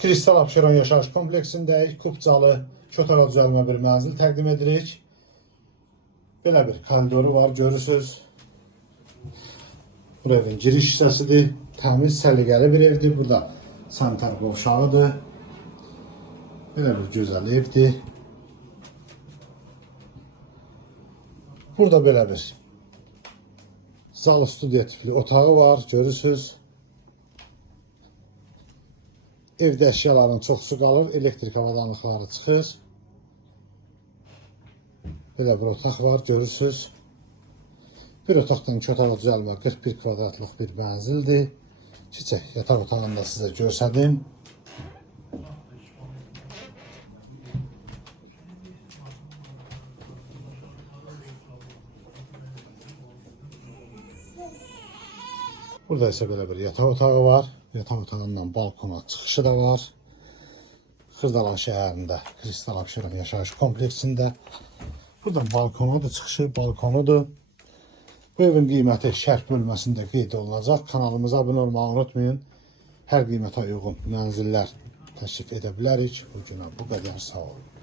Kristal Abşeron yaşayış kompleksindəyik. Kupcalı, çotara düzəlmə bir mənzil təqdim edirik. Belə bir koridoru var, görürsünüz. Bu evin giriş hissəsidir. Təmiz, səliqəli bir evdir. Burada sanitar qovşağıdır. Belə bir gözəl evdir. Burada belə bir zal studiya tipli otağı var, görürsünüz. Evdə əşyaların çoxsu qalır, elektrik avadanlıqları çıxır. Belə bir otaq var, görürsünüz. Bir otaqdan iki otağa düzəlmə 41 kvadratlıq bir mənzildir. Çiçək yataq otağını da sizə göstərdim. Burada isə belə bir yataq otağı var. Yataq otağından balkona çıxışı da var. Xırdalan şəhərində Kristal Abşeron yaşayış kompleksində. Buradan balkonadır, çıxışı balkonudur. Bu evin qiyməti şərh bölməsində qeyd olunacaq. Kanalımıza abunə olmağı unutmayın. Hər qiymətə uyğun mənzillər təklif edə bilərik. Bu günə bu qədər, sağ olun.